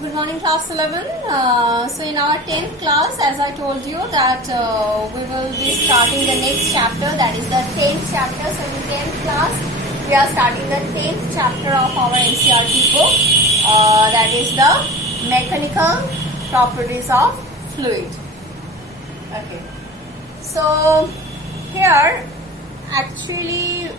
Good morning, class 11. So in our 10th class, as I told you that we will be starting the next chapter, that is the 10th chapter. So in 10th class, we are starting the 10th chapter of our NCERT book, that is the mechanical properties of fluid. Okay. So here actually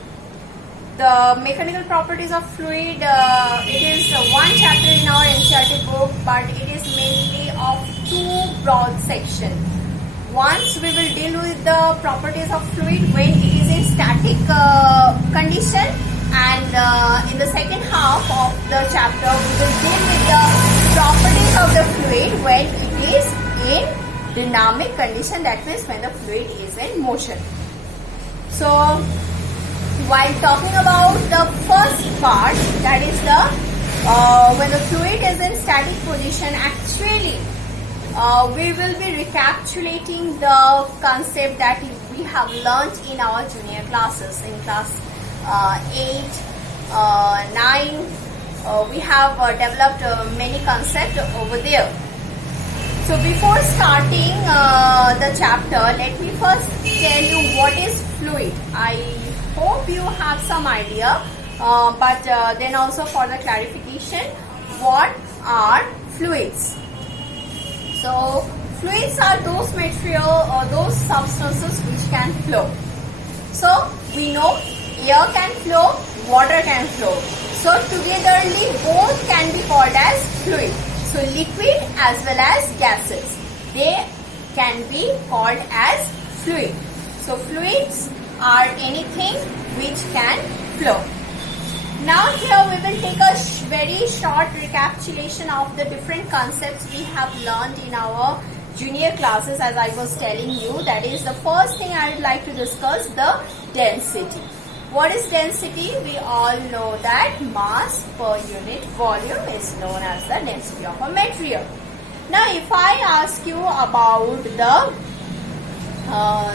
the mechanical properties of fluid, it is one chapter in our NCERT book, but it is mainly of two broad sections. Once we will deal with the properties of fluid when it is in static condition, and in the second half of the chapter we will deal with the properties of the fluid when it is in dynamic condition, that means when the fluid is in motion. So while talking about the first part, that is the when the fluid is in static position, actually we will be recapitulating the concept that we have learnt in our junior classes. In class 8, 9, we have developed many concepts over there. So before starting the chapter, let me first tell you what is fluid. I hope you have some idea, but then also for the clarification, what are fluids? So fluids are those material or those substances which can flow. So we know air can flow, water can flow. So togetherly both can be called as fluid. So liquid as well as gases, they can be called as fluid. So fluids are anything which can flow. Now here we will take a very short recapitulation of the different concepts we have learned in our junior classes, as I was telling you. That is, the first thing I would like to discuss, the density. What is density? We all know that mass per unit volume is known as the density of a material. Now if I ask you about the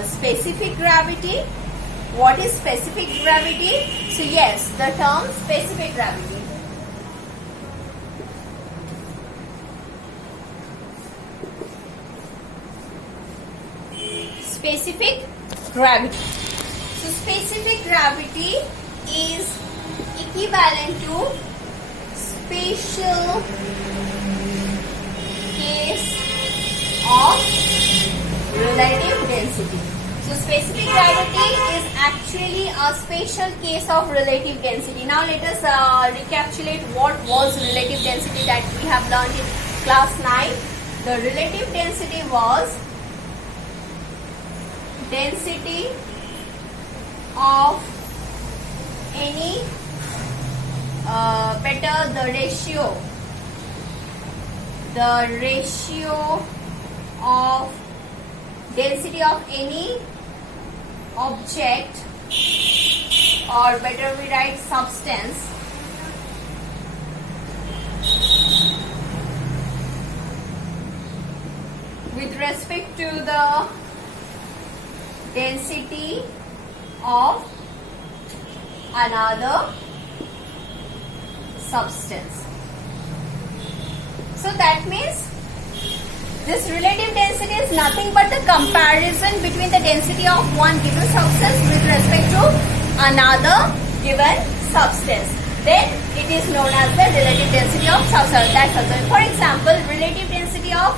specific gravity, what is specific gravity? So yes, the term specific gravity. Specific gravity. So specific gravity is equivalent to special case of relative density. So specific gravity is actually a special case of relative density. Now let us recapitulate what was relative density that we have learned in class 9. The relative density was density of any the ratio of density of any object, or better we write substance, with respect to the density of another substance. So that means this relative density is nothing but the comparison between the density of one given substance with respect to another given substance. Then it is known as the relative density of that substance. For example, relative density of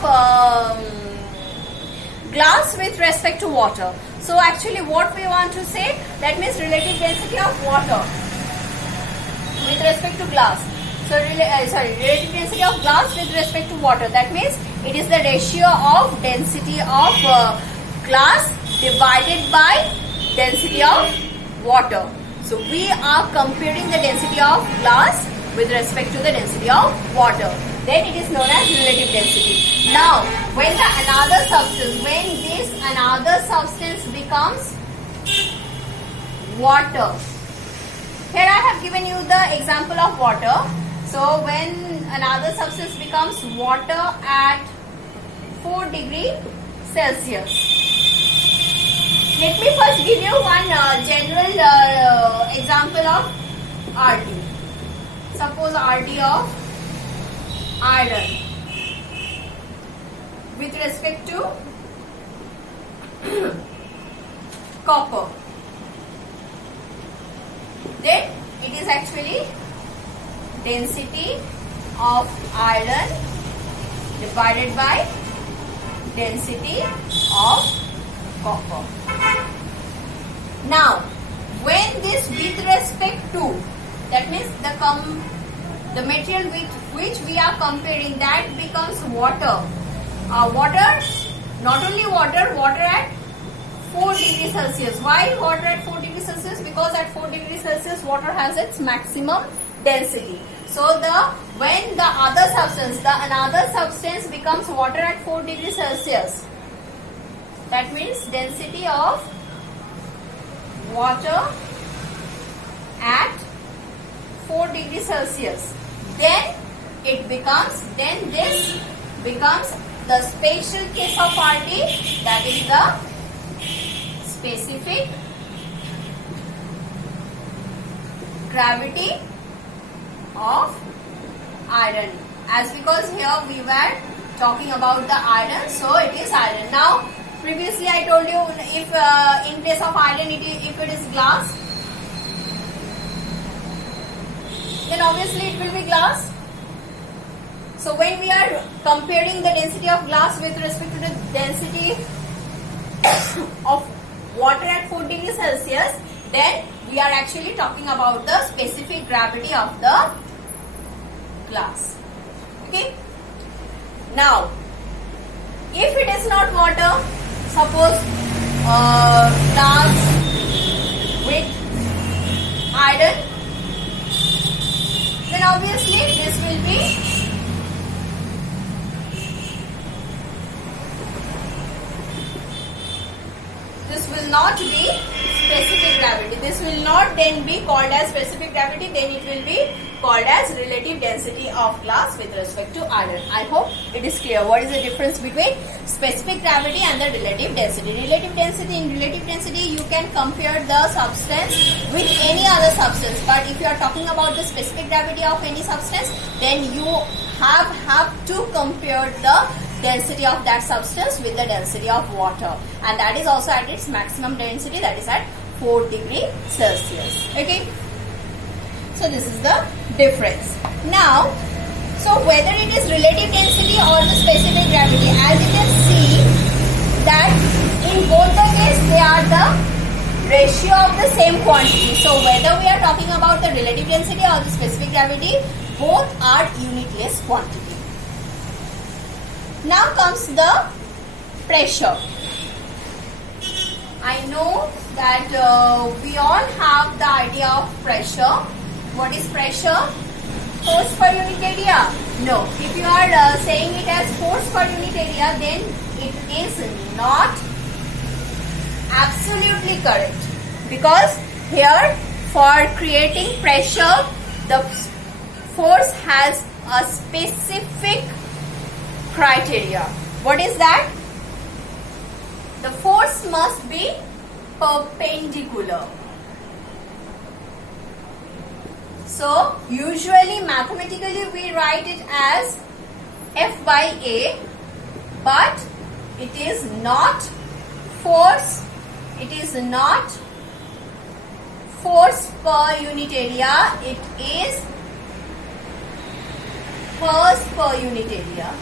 glass with respect to water. So actually what we want to say, that means relative density of water with respect to glass. So relative density of glass with respect to water. That means it is the ratio of density of glass divided by density of water. So we are comparing the density of glass with respect to the density of water. Then it is known as relative density. Now when this another substance becomes water. Here I have given you the example of water. So when another substance becomes water at 4 degrees Celsius. Let me first give you one general example of RT. Suppose RT of iron with respect to copper, then it is actually density of iron divided by density of copper. Now, when this with respect to, that means the material with which we are comparing, that becomes water. Water, not only water, water at 4 degrees Celsius. Why water at 4 degrees Celsius? Because at 4 degrees Celsius water has its maximum density. So when the another substance becomes water at 4 degrees Celsius, that means density of water at 4 degrees Celsius, then this becomes the special case of RT, that is the specific gravity of iron. As because here we were talking about the iron, so it is iron. Now, previously I told you, if in place of iron if it is glass, then obviously it will be glass. So when we are comparing the density of glass with respect to the density of water at 4 degrees Celsius, then we are actually talking about the specific gravity of the glass. Okay. Now, if it is not water, suppose glass with iron, then obviously this will not be specific gravity. This will not then be called as specific gravity, then it will be called as relative density of glass with respect to iron. I hope it is clear. What is the difference between specific gravity and the relative density? In relative density you can compare the substance with any other substance, but if you are talking about the specific gravity of any substance, then you have to compare the density of that substance with the density of water, and that is also at its maximum density, that is at 4 degrees Celsius. Okay, so this is the difference. Now, so whether it is relative density or the specific gravity, as you can see that in both the case they are the ratio of the same quantity. So whether we are talking about the relative density or the specific gravity, both are unitless quantity. Now comes the pressure. I know that we all have the idea of pressure. What is pressure? Force per unit area? No. If you are saying it as force per unit area, then it is not absolutely correct. Because here, for creating pressure, the force has a specific criteria. What is that? The force must be perpendicular. So usually mathematically we write it as F by A, but it is not force. It is not force per unit area. It is thrust per unit area.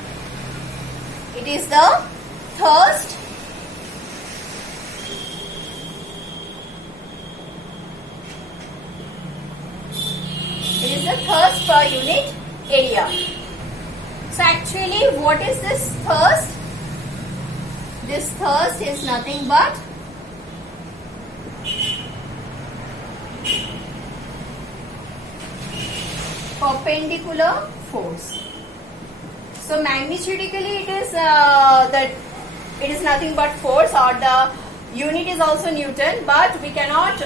It is the thrust per unit area. So actually, what is this thrust? This thrust is nothing but perpendicular force. So magnitudically it is it is nothing but force, or the unit is also Newton, but we cannot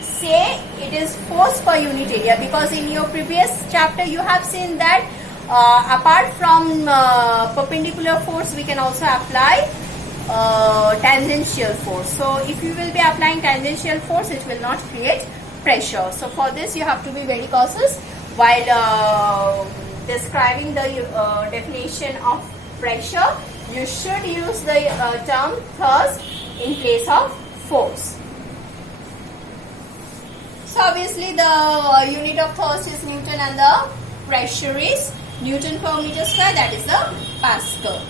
say it is force per unit area, because in your previous chapter you have seen that apart from perpendicular force we can also apply tangential force. So if you will be applying tangential force, it will not create pressure. So for this you have to be very cautious while describing the definition of pressure, you should use the term thrust in place of force. So obviously the unit of thrust is Newton and the pressure is Newton per meter square, that is the Pascal.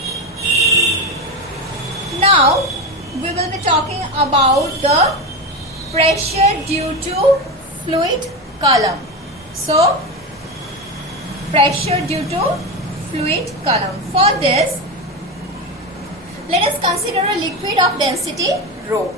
Now we will be talking about the pressure due to fluid column. So pressure due to fluid column. For this, let us consider a liquid of density rho.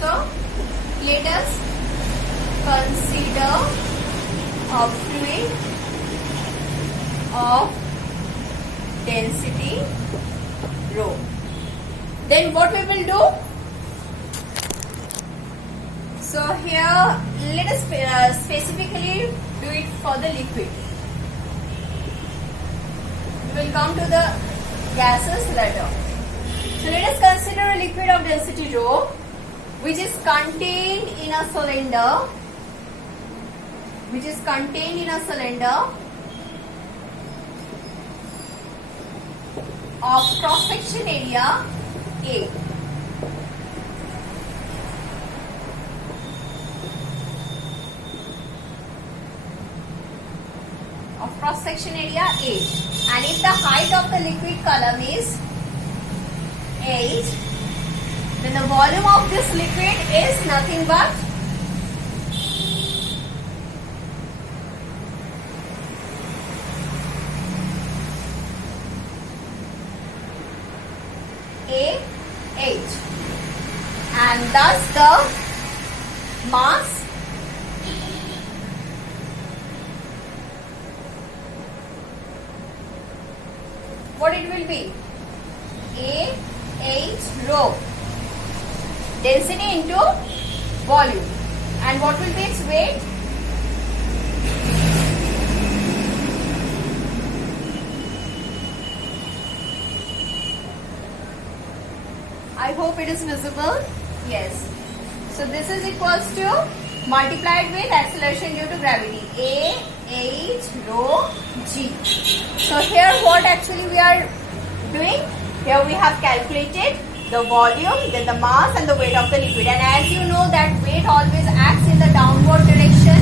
So, let us consider a fluid of density rho. Then what we will do? So here, let us specifically do it for the liquid. We will come to the gases later. So let us consider a liquid of density rho, which is contained in a cylinder, of cross section area A. Of cross section area A, and if the height of the liquid column is 8, then the volume of this liquid is nothing but A8, and thus the mass what it will be? A8 rho. Density into volume. And what will be its weight? I hope it is visible. Yes. So this is equals to multiplied with acceleration due to gravity. A8 rho G. So here what actually we are doing? Here we have calculated the volume, then the mass and the weight of the liquid. And as you know that weight always acts in the downward direction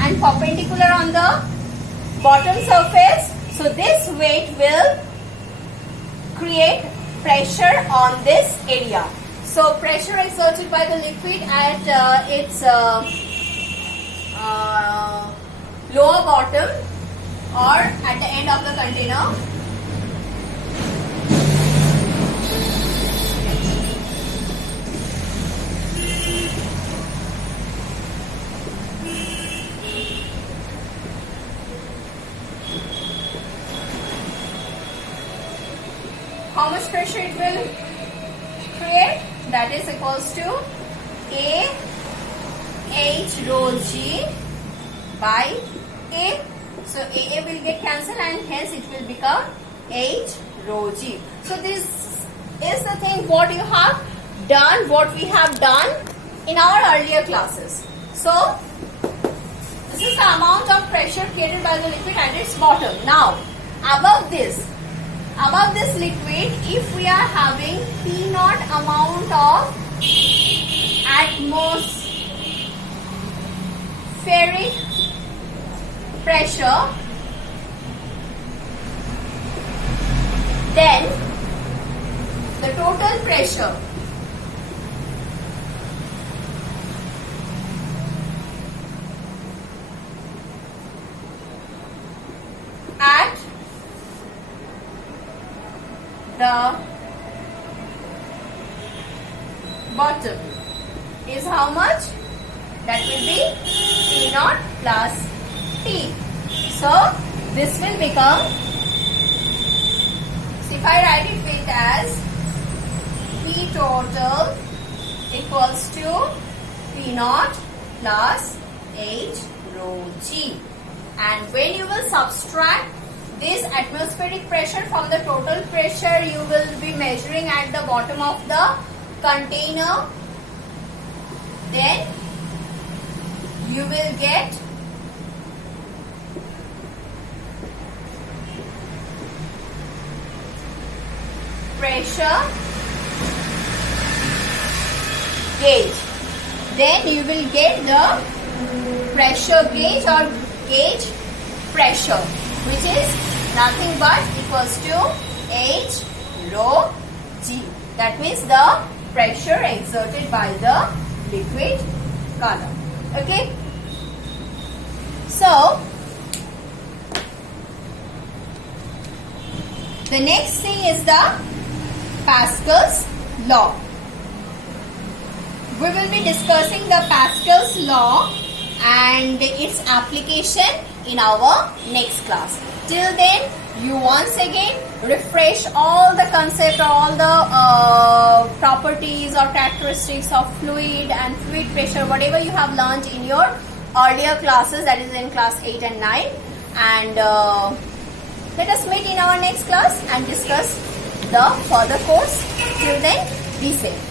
and perpendicular on the bottom surface. So this weight will create pressure on this area. So pressure exerted by the liquid at its lower bottom or at the end of the container. How much pressure it will create? That is equals to A8 rho G by A. So A will get cancelled and hence it will become 8 rho G. So this is the thing what you have done, what we have done in our earlier classes. So this is the amount of pressure created by the liquid at its bottom. Now above this liquid, if we are having P naught amount of atmospheric pressure, then the total pressure at the bottom is how much? That will be P naught plus T. So this will become, so if I write it with as P total equals to P naught plus H rho G. And when you will subtract this atmospheric pressure from the total pressure you will be measuring at the bottom of the container, then you will get pressure gauge. Then you will get the pressure gauge or gauge pressure, which is nothing but equals to H rho G. That means the pressure exerted by the liquid column. Okay. So the next thing is the Pascal's law. We will be discussing the Pascal's law and its application in our next class. Till then, you once again refresh all the concept, all the properties or characteristics of fluid and fluid pressure, whatever you have learned in your earlier classes, that is in class 8 and 9. And let us meet in our next class and discuss the further course. Till then, be safe.